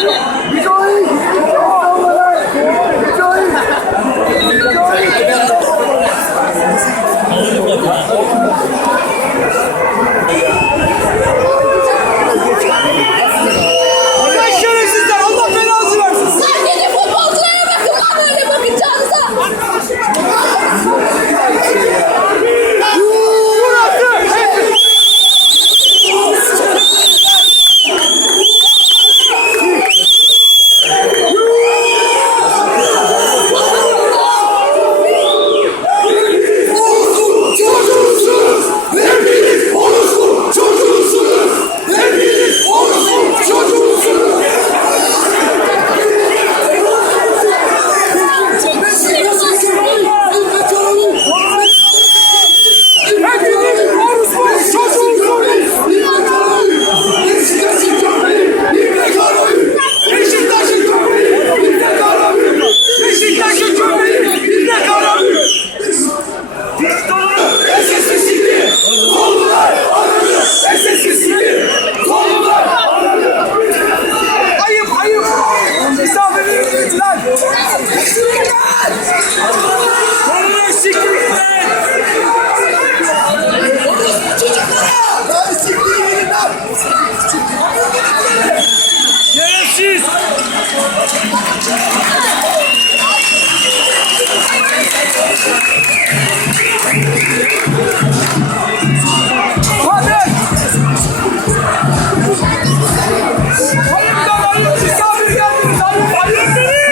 Yeah.